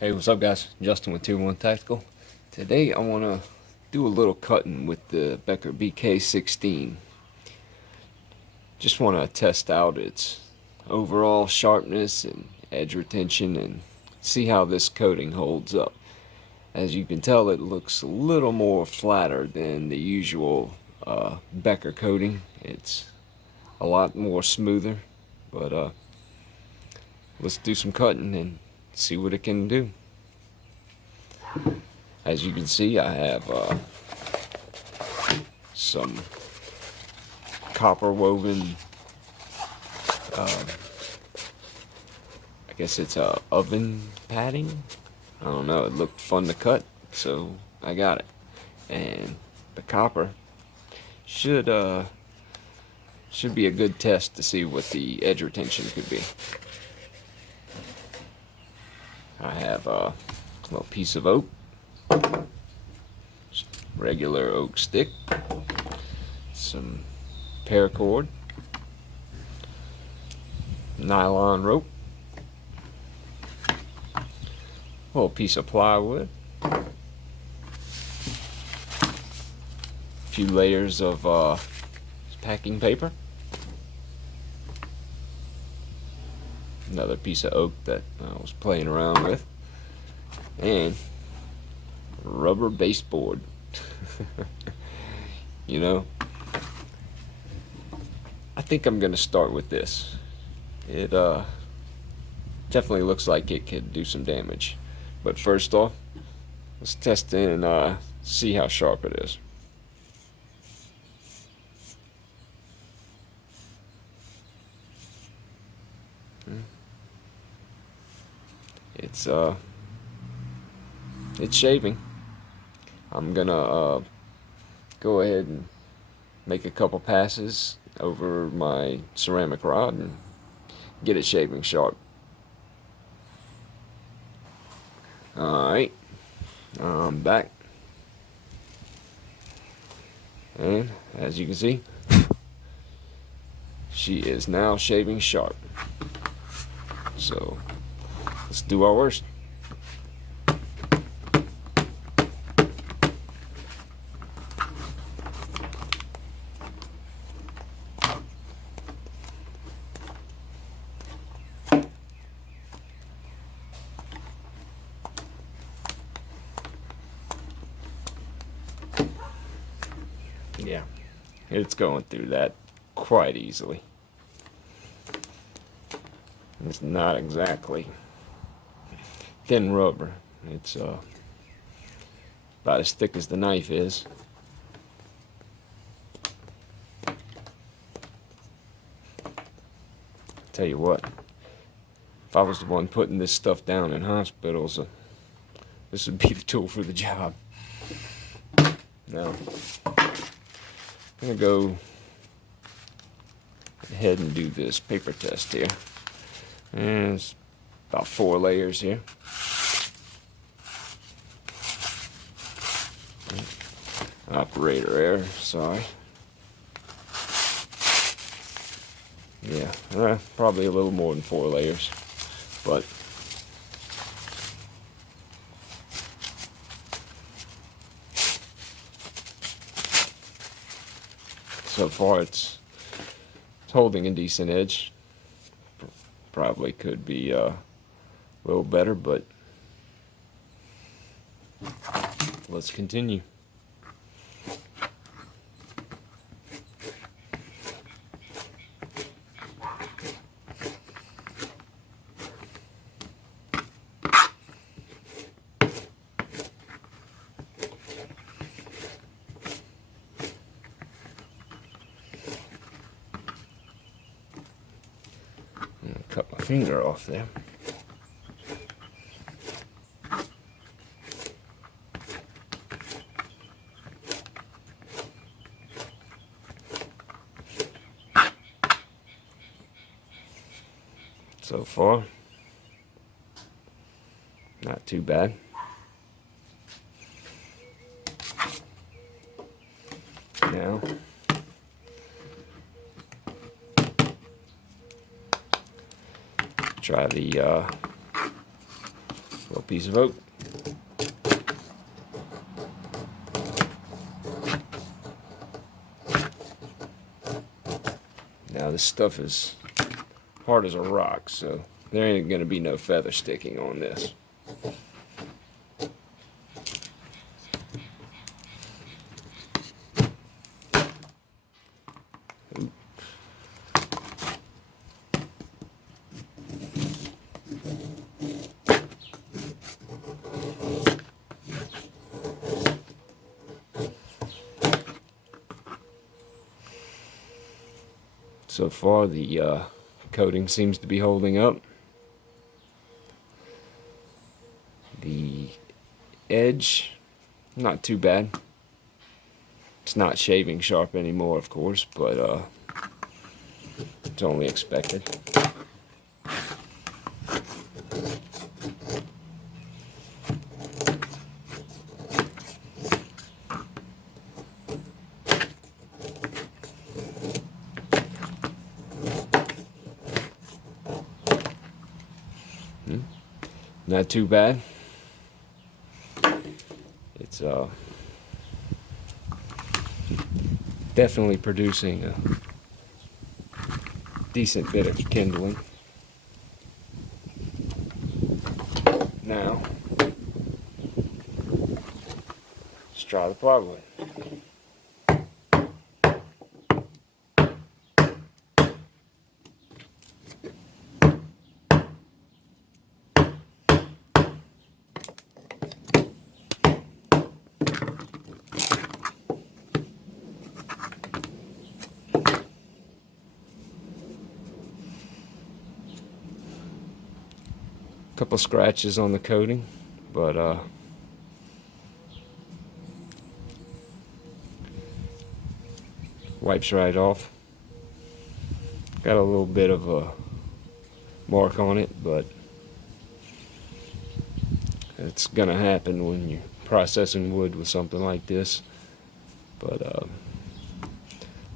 Hey, what's up, guys? Justin with Tier 1 Tactical. Today I want to do a little cutting with the Becker BK-18. Just want to test out its overall sharpness and edge retention and see how this coating holds up. As you can tell, it looks a little more flatter than the usual Becker coating. It's a lot more smoother, but let's do some cutting and see what it can do. As you can see, I have some copper woven, I guess it's a oven padding. I don't know, it looked fun to cut, so I got it. And the copper should be a good test to see what the edge retention could be. I have a little piece of oak, regular oak stick, some paracord, nylon rope, a little piece of plywood, a few layers of packing paper, another piece of oak that I was playing around with, and rubber baseboard. You know, I think I'm gonna start with this. It definitely looks like it could do some damage, but first off, let's test it and see how sharp it is. It's it's shaving. I'm gonna go ahead and make a couple passes over my ceramic rod and get it shaving sharp. Alright, I'm back. And as you can see, she is now shaving sharp. So let's do our worst. Yeah, it's going through that quite easily. It's not exactly thin rubber. It's about as thick as the knife is. Tell you what, if I was the one putting this stuff down in hospitals, this would be the tool for the job. Now, I'm gonna go ahead and do this paper test here. And it's about 4 layers here. Operator error, sorry. Yeah, probably a little more than 4 layers, but so far it's holding a decent edge. Probably could be a little better, but let's continue. Cut my finger off there. So far, not too bad. Now, try the little piece of oak. Now this stuff is hard as a rock, so there ain't gonna be no feather sticking on this. So far the coating seems to be holding up. The edge, not too bad. It's not shaving sharp anymore, of course, but it's only expected. Not too bad. It's definitely producing a decent bit of kindling. Now, let's try the plywood. Couple scratches on the coating, but wipes right off. Got a little bit of a mark on it, but it's gonna happen when you're processing wood with something like this. But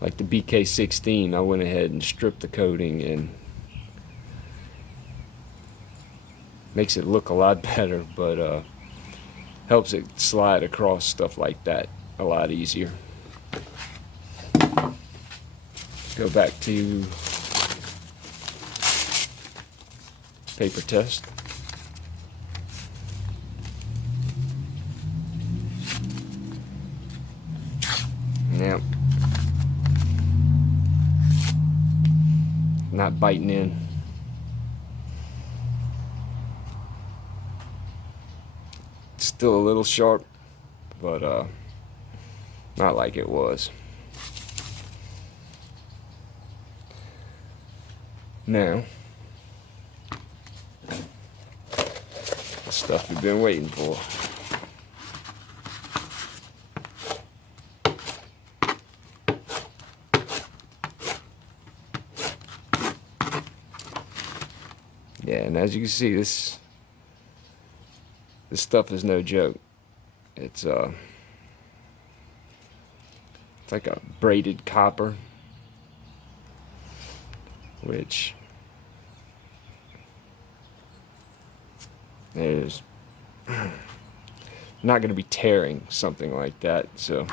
like the BK-18, I went ahead and stripped the coating, and makes it look a lot better, but helps it slide across stuff like that a lot easier. Go back to paper test. Now, not biting in. Still a little sharp, but not like it was. Now, the stuff we've been waiting for. Yeah, and as you can see, this stuff is no joke. It's like a braided copper, which is not going to be tearing something like that. So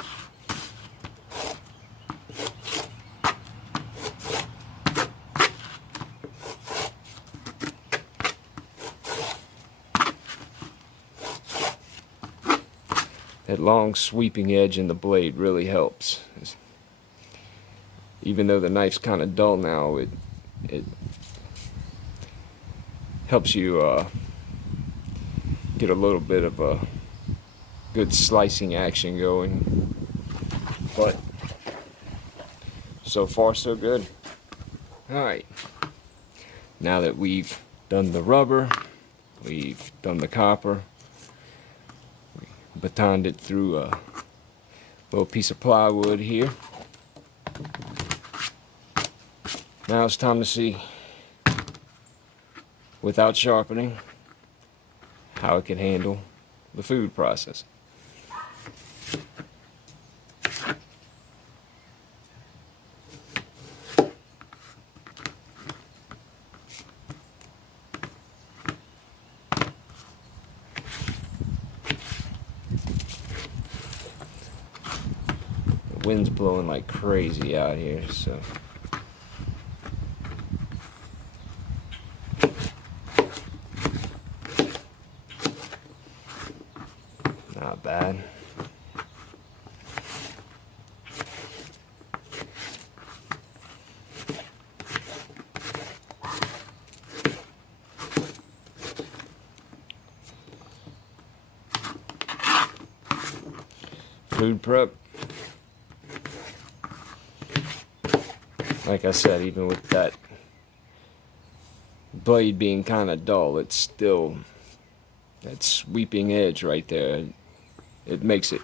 that long sweeping edge in the blade really helps. Even though the knife's kind of dull now, it helps you get a little bit of a good slicing action going. But so far so good. Alright, now that we've done the rubber, we've done the copper, we batoned it through a little piece of plywood here. Now it's time to see, without sharpening, how it can handle the food process. Wind's blowing like crazy out here, so. Not bad. Food prep. Like I said, even with that blade being kind of dull, it's still that sweeping edge right there. It makes it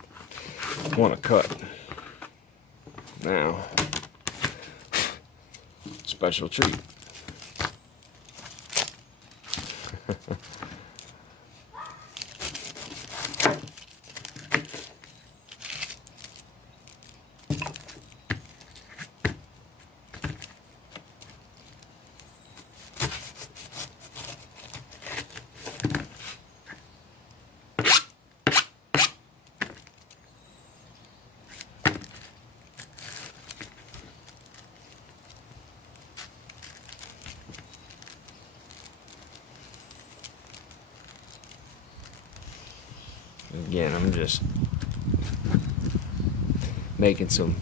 want to cut. Now, special treat. Again, I'm just making some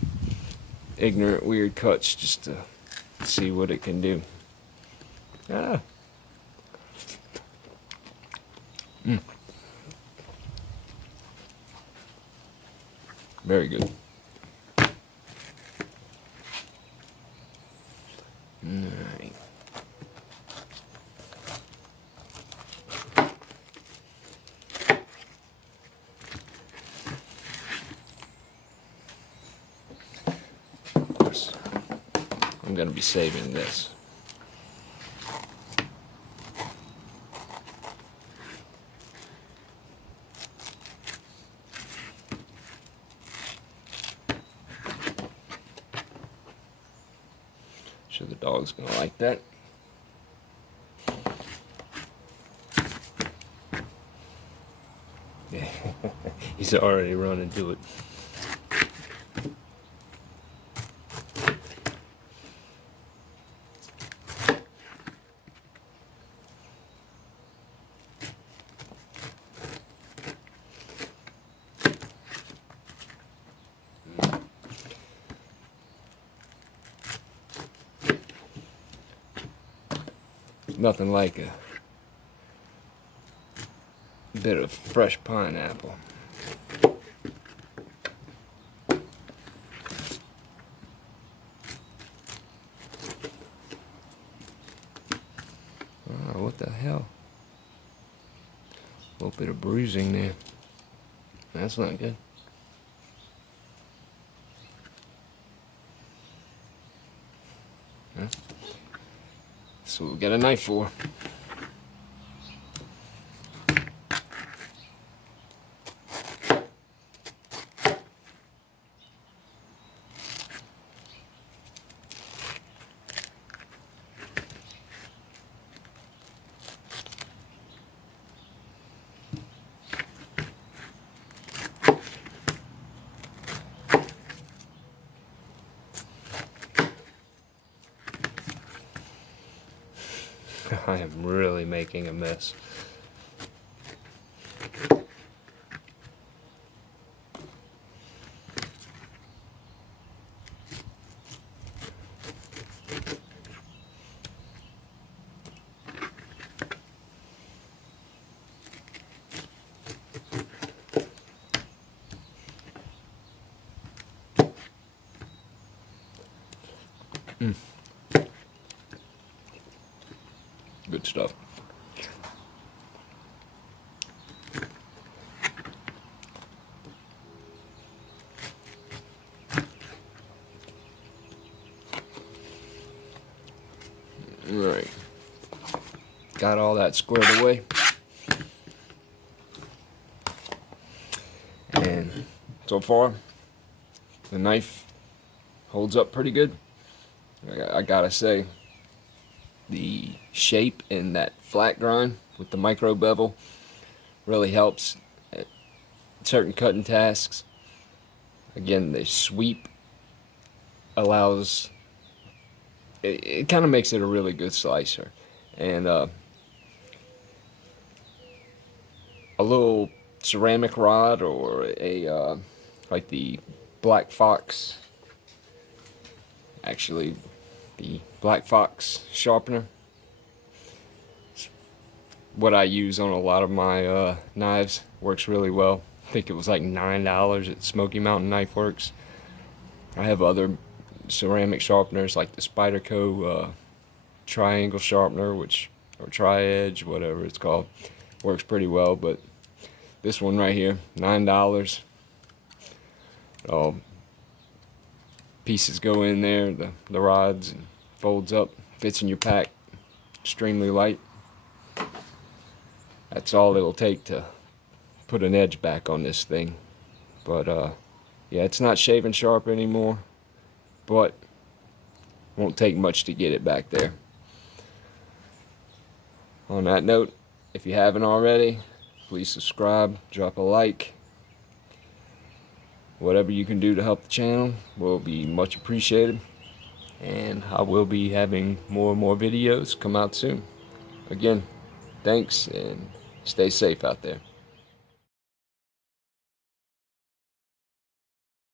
ignorant, weird cuts just to see what it can do. Ah. Very good. Alright. Of course, I'm going to be saving this. Sure the dog's going to like that. Yeah, he's already running to it. Nothing like a bit of fresh pineapple. Oh, what the hell? A little bit of bruising there. That's not good. Huh? That's what we got a knife for. I am really making a mess. Good stuff. Alright. Got all that squared away. And so far, the knife holds up pretty good. I gotta say, the shape in that flat grind with the micro bevel really helps at certain cutting tasks. Again, the sweep allows it kind of makes it a really good slicer. And a little ceramic rod or a like the Black Fox, actually the Black Fox sharpener, what I use on a lot of my knives. Works really well. I think it was like $9 at Smoky Mountain Knife Works. I have other ceramic sharpeners like the Spyderco triangle sharpener, which, or tri-edge, whatever it's called. Works pretty well, but this one right here, $9. All pieces go in there, the rods, and folds up, fits in your pack, extremely light. That's all it'll take to put an edge back on this thing. But yeah, it's not shaving sharp anymore, but won't take much to get it back there. On that note, if you haven't already, please subscribe, drop a like. Whatever you can do to help the channel will be much appreciated. And I will be having more and more videos come out soon. Again, thanks, and stay safe out there.